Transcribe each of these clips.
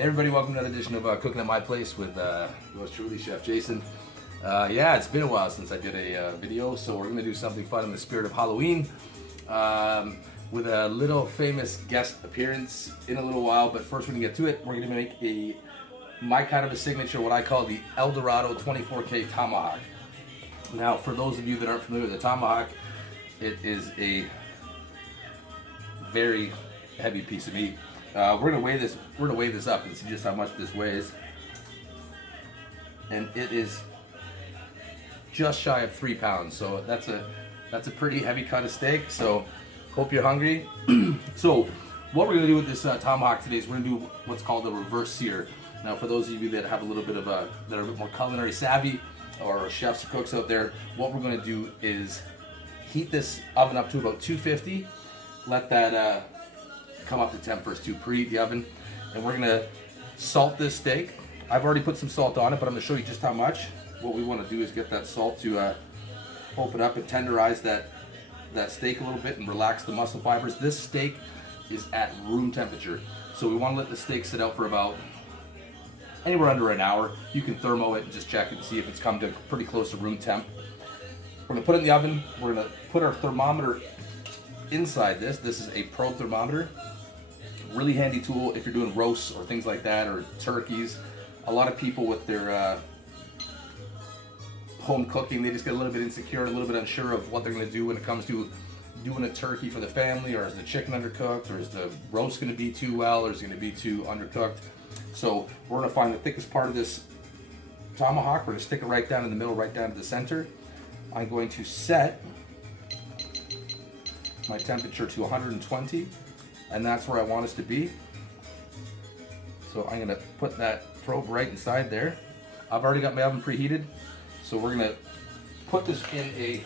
Hey everybody, welcome to another edition of Cooking at My Place with yours truly, Chef Jason. Yeah, it's been a while since I did a video, so we're going to do something fun in the spirit of Halloween with a little famous guest appearance in a little while. But first, we're going to get to it. We're going to make my kind of a signature, what I call the El Dorado 24K Tomahawk. Now, for those of you that aren't familiar with the Tomahawk, it is a very heavy piece of meat. We're gonna weigh this up and see just how much this weighs, and it is just shy of 3 pounds. So that's a pretty heavy cut of steak. So hope you're hungry. So what we're gonna do with this tomahawk today is we're gonna do what's called a reverse sear. Now, for those of you that have a little bit of that are a bit more culinary savvy, or chefs or cooks out there, what we're gonna do is heat this oven up to about 250. Let that come up to temp first to preheat the oven, and we're gonna salt this steak. I've already put some salt on it, but I'm gonna show you just how much. What we want to do is get that salt to open up and tenderize that steak a little bit and relax the muscle fibers. This steak is at room temperature, so we want to let the steak sit out for about anywhere under an hour. You can thermo it and just check it and see if it's come to pretty close to room temp. We're gonna put it in the oven. We're gonna put our thermometer inside this. This is a probe thermometer. Really handy tool if you're doing roasts or things like that, or turkeys. A lot of people with their home cooking, they just get a little bit insecure, a little bit unsure of what they're going to do when it comes to doing a turkey for the family, or is the chicken undercooked, or is the roast going to be too well, or is it going to be too undercooked. So we're going to find the thickest part of this tomahawk. We're going to stick it right down in the middle, right down to the center. I'm going to set my temperature to 120. And that's where I want us to be. So I'm gonna put that probe right inside there. I've already got my oven preheated. So we're gonna put this in a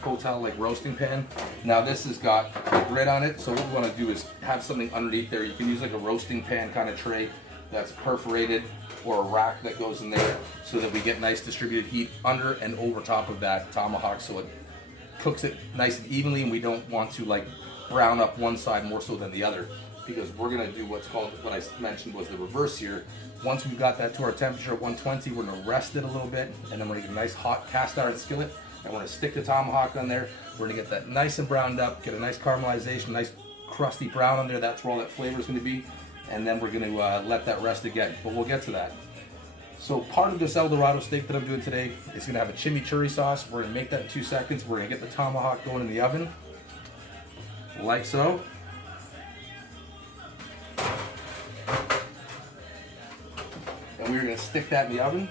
hotel like roasting pan. Now this has got a grid on it. So what we wanna do is have something underneath there. You can use like a roasting pan kind of tray that's perforated, or a rack that goes in there, so that we get nice distributed heat under and over top of that tomahawk, so it cooks it nice and evenly, and we don't want to like brown up one side more so than the other, because we're going to do what's called, what I mentioned was the reverse sear. Once we've got that to our temperature at 120, we're going to rest it a little bit, and then we're going to get a nice hot cast iron skillet, and we're going to stick the tomahawk on there. We're going to get that nice and browned up, get a nice caramelization, nice crusty brown on there. That's where all that flavor is going to be, and then we're going to let that rest again, but we'll get to that. So part of this El Dorado steak that I'm doing today is going to have a chimichurri sauce. We're going to make that in 2 seconds. We're going to get the tomahawk going in the oven, like so. And we're going to stick that in the oven.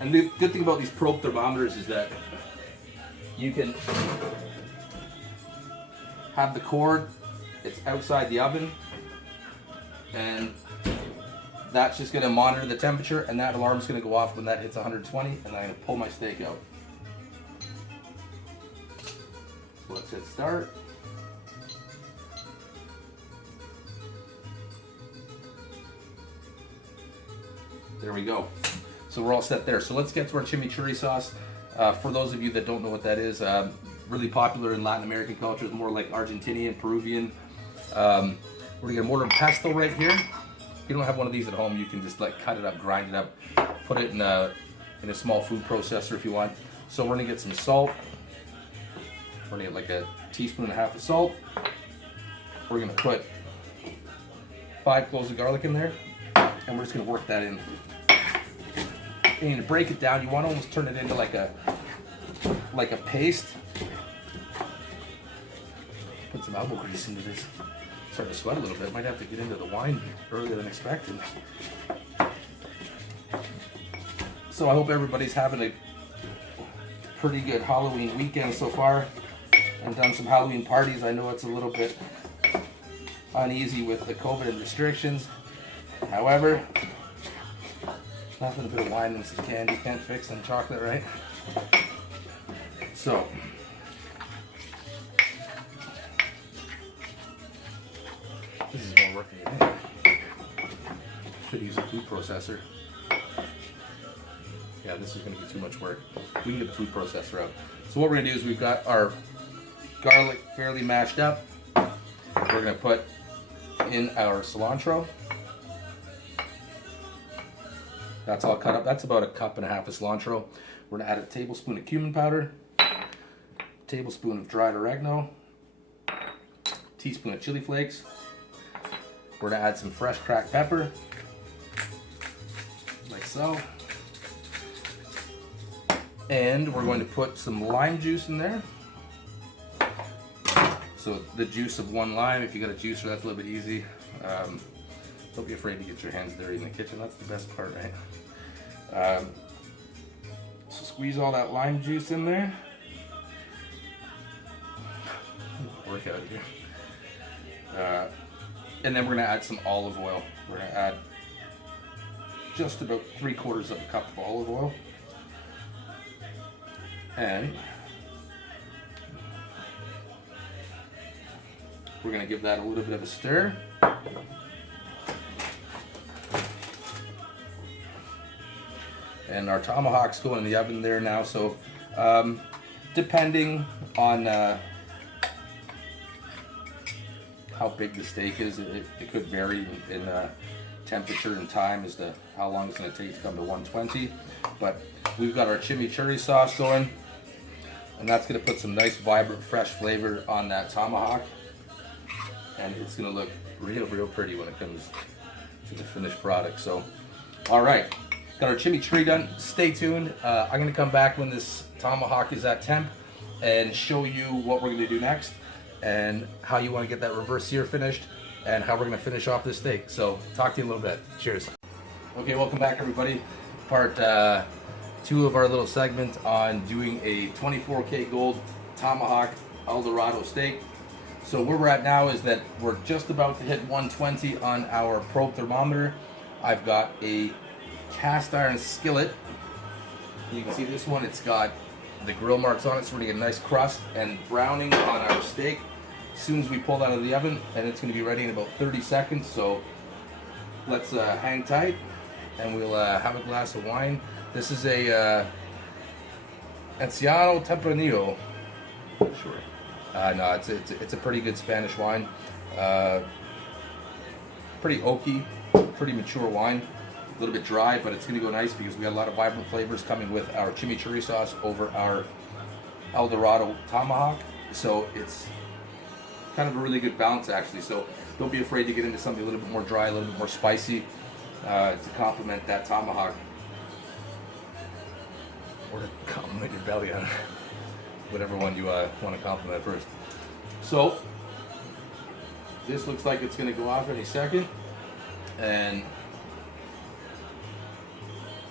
And the good thing about these probe thermometers is that you can have the cord, it's outside the oven, and that's just going to monitor the temperature, and that alarm is going to go off when that hits 120, and I'm going to pull my steak out. So let's hit start. There we go. So we're all set there. So let's get to our chimichurri sauce. For those of you that don't know what that is, really popular in Latin American cultures, more like Argentinian, Peruvian. We're gonna get a mortar and pestle right here. If you don't have one of these at home, you can just like cut it up, grind it up, put it in a small food processor if you want. So we're gonna get some salt. We're gonna get like a teaspoon and a half of salt. We're gonna put 5 cloves of garlic in there, and we're just gonna work that in. And to break it down, you want to almost turn it into like a paste. Put some elbow grease into this. Starting to sweat a little bit. Might have to get into the wine earlier than expected. So I hope everybody's having a pretty good Halloween weekend so far, and done some Halloween parties. I know it's a little bit uneasy with the COVID and restrictions. However, nothing a bit of wine and some candy can't fix, and chocolate, right? So this is more work than you think. Should use a food processor. Yeah, this is going to be too much work. We can get the food processor out. So what we're going to do is we've got our garlic fairly mashed up. We're going to put in our cilantro. That's all cut up. That's about 1.5 cups of cilantro. We're gonna add a tablespoon of cumin powder, tablespoon of dried oregano, teaspoon of chili flakes. We're gonna add some fresh cracked pepper, like so. And we're going to put some lime juice in there. So the juice of 1 lime, if you got a juicer, that's a little bit easy. Don't be afraid to get your hands dirty in the kitchen. That's the best part, right? So squeeze all that lime juice in there. Work out here. And then we're gonna add some olive oil. We're gonna add just about 3/4 of a cup of olive oil. And we're gonna give that a little bit of a stir. And our tomahawks go in the oven there now, so depending on how big the steak is, it could vary in temperature and time as to how long it's going to take to come to 120. But we've got our chimichurri sauce going, and that's going to put some nice, vibrant, fresh flavor on that tomahawk, and it's going to look real pretty when it comes to the finished product. So, all right. Got our chimichurri done. Stay tuned. I'm going to come back when this tomahawk is at temp and show you what we're going to do next and how you want to get that reverse sear finished and how we're going to finish off this steak. So talk to you in a little bit. Cheers. Okay, welcome back everybody. Part 2 of our little segment on doing a 24K Gold Tomahawk Eldorado steak. So where we're at now is that we're just about to hit 120 on our probe thermometer. I've got a cast iron skillet. You can see this one, it's got the grill marks on it, so we're gonna get a nice crust and browning on our steak as soon as we pull that out of the oven, and it's gonna be ready in about 30 seconds. So let's hang tight and we'll have a glass of wine. This is a Anciano Tempranillo. Sure. No, it's a pretty good Spanish wine. Pretty oaky, pretty mature wine. A little bit dry, but it's going to go nice because we got a lot of vibrant flavors coming with our chimichurri sauce over our Eldorado tomahawk. So it's kind of a really good balance actually. So don't be afraid to get into something a little bit more dry, a little bit more spicy to complement that tomahawk. Or to complement your belly on whatever one you want to compliment first. So this looks like it's going to go off any second, and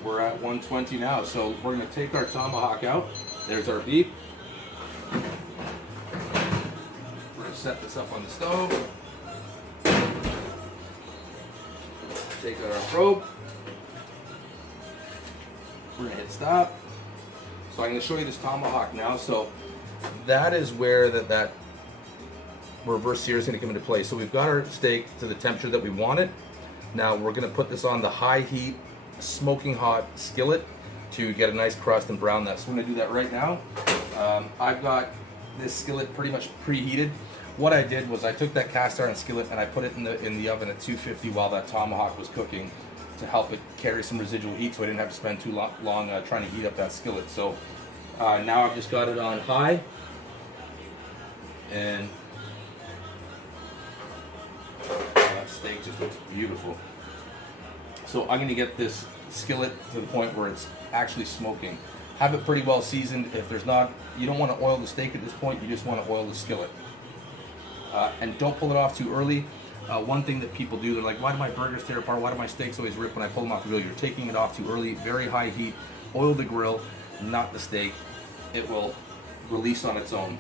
we're at 120 now, so we're going to take our tomahawk out. There's our beef. We're going to set this up on the stove. Take out our probe. We're going to hit stop. So I'm going to show you this tomahawk now. So that is where that reverse sear is going to come into play. So we've got our steak to the temperature that we want it. Now we're going to put this on the high heat, smoking hot skillet to get a nice crust and brown that. So we're going to do that right now. I've got this skillet pretty much preheated. What I did was I took that cast iron skillet and I put it in the oven at 250 while that tomahawk was cooking to help it carry some residual heat, so I didn't have to spend too long trying to heat up that skillet. So now I've just got it on high, and that steak just looks beautiful. So I'm going to get this skillet to the point where it's actually smoking. Have it pretty well seasoned. If there's not, you don't want to oil the steak at this point, you just want to oil the skillet. And don't pull it off too early. One thing that people do, they're like, why do my burgers tear apart? Why do my steaks always rip when I pull them off the grill? You're taking it off too early. Very high heat. Oil the grill, not the steak. It will release on its own.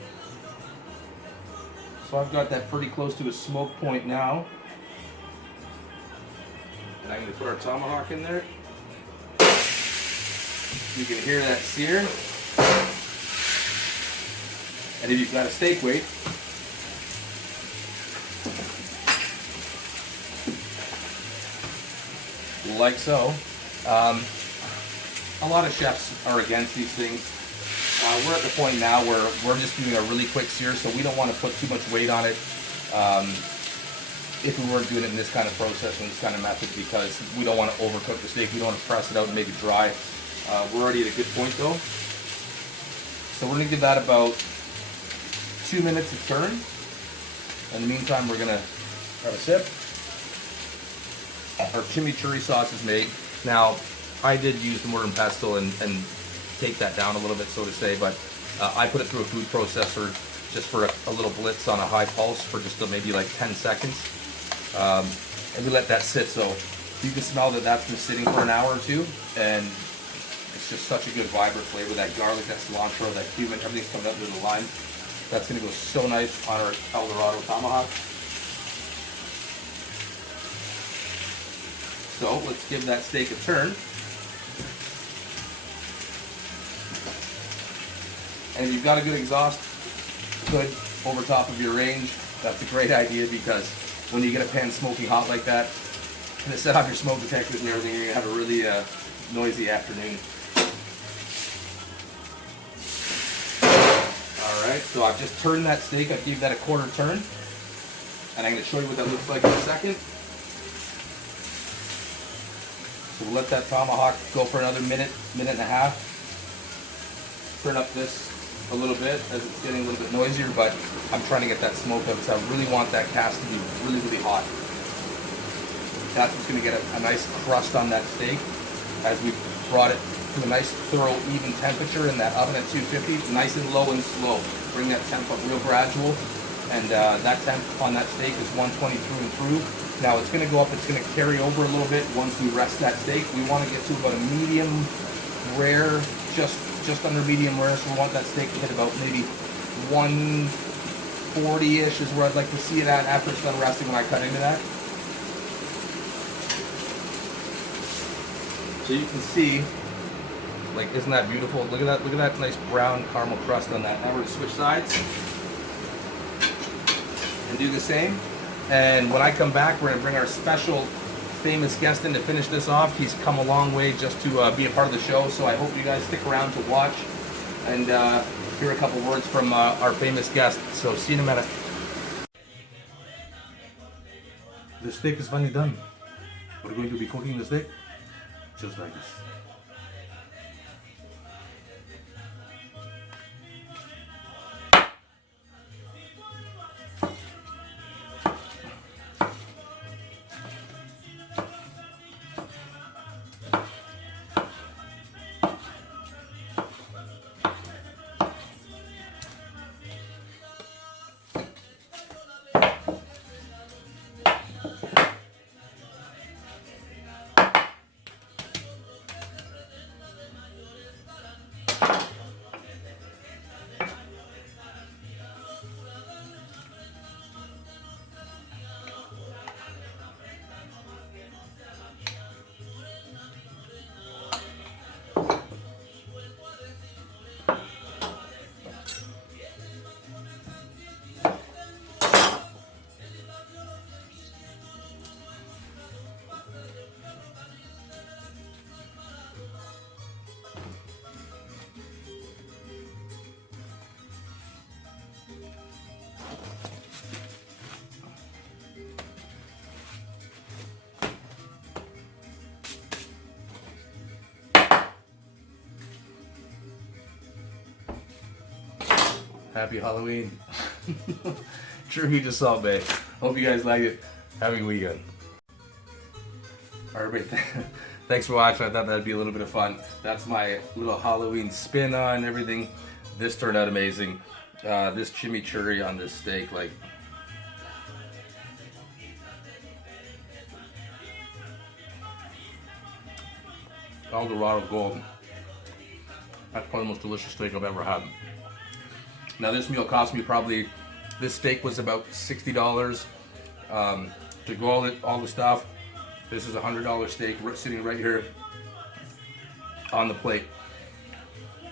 So I've got that pretty close to a smoke point now. And I'm going to put our tomahawk in there. You can hear that sear. And if you've got a steak weight, like so. A lot of chefs are against these things. We're at the point now where we're just doing a really quick sear, so we don't want to put too much weight on it. if we weren't doing it in this kind of process and this kind of method, because we don't want to overcook the steak. We don't want to press it out and make it dry. We're already at a good point though. So we're going to give that about 2 minutes to turn. In the meantime, we're going to have a sip. Our chimichurri sauce is made. Now, I did use the mortar and pestle and take that down a little bit, so to say, but I put it through a food processor just for a little blitz on a high pulse for just maybe like 10 seconds. And we let that sit, so you can smell that that's been sitting for an hour or two, and it's just such a good vibrant flavor. That garlic, that cilantro, that cumin, everything's coming up into the lime. That's going to go so nice on our El Dorado tomahawk. So let's give that steak a turn. And if you've got a good exhaust hood over top of your range, that's a great idea, because when you get a pan smoking hot like that, and set off your smoke detectors and everything, you're going to have a really noisy afternoon. Alright, so I've just turned that steak. I gave that a quarter turn. And I'm going to show you what that looks like in a second. So we'll let that tomahawk go for another minute, minute and a half. Turn up this a little bit as it's getting a little bit noisier, but I'm trying to get that smoke up, so I really want that cast to be really, really hot. That's what's going to get a nice crust on that steak as we brought it to a nice, thorough, even temperature in that oven at 250, nice and low and slow. Bring that temp up real gradual, and that temp on that steak is 120 through and through. Now it's going to go up, it's going to carry over a little bit once we rest that steak. We want to get to about a medium rare, just under medium rare, so we want that steak to hit about maybe 140-ish is where I'd like to see it at after it's done resting when I cut into that. So you can see, like, isn't that beautiful? Look at that nice brown caramel crust on that. Now we're going to switch sides and do the same. And when I come back, we're going to bring our special famous guest in to finish this off. He's come a long way just to be a part of the show, so I hope you guys stick around to watch and hear a couple words from our famous guest. So see you in a minute. The steak is finally done. We're going to be cooking the steak just like this. Happy Halloween. True Heat of Salt Bay. Hope you guys like it. Happy weekend. Alright, everybody, thanks for watching. I thought that'd be a little bit of fun. That's my little Halloween spin on everything. This turned out amazing. This chimichurri on this steak, like, El Dorado Gold. That's probably the most delicious steak I've ever had. Now this meal cost me probably, this steak was about $60 to go all the stuff. This is a $100 steak sitting right here on the plate.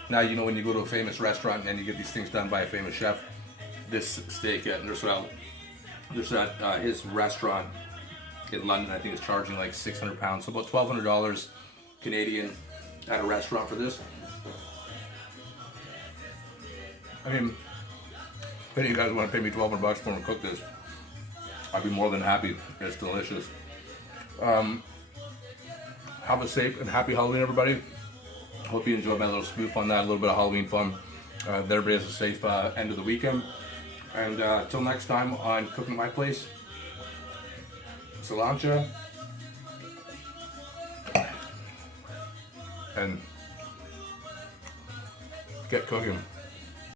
Now you know when you go to a famous restaurant and you get these things done by a famous chef, this steak at his restaurant in London, I think, is charging like £600, so about $1,200 Canadian at a restaurant for this. I mean, if any of you guys want to pay me $1,200 for me to cook this, I'd be more than happy. It's delicious. Have a safe and happy Halloween, everybody. Hope you enjoyed my little spoof on that, a little bit of Halloween fun. That everybody has a safe end of the weekend. And until next time on Cooking My Place, cilantro and get cooking.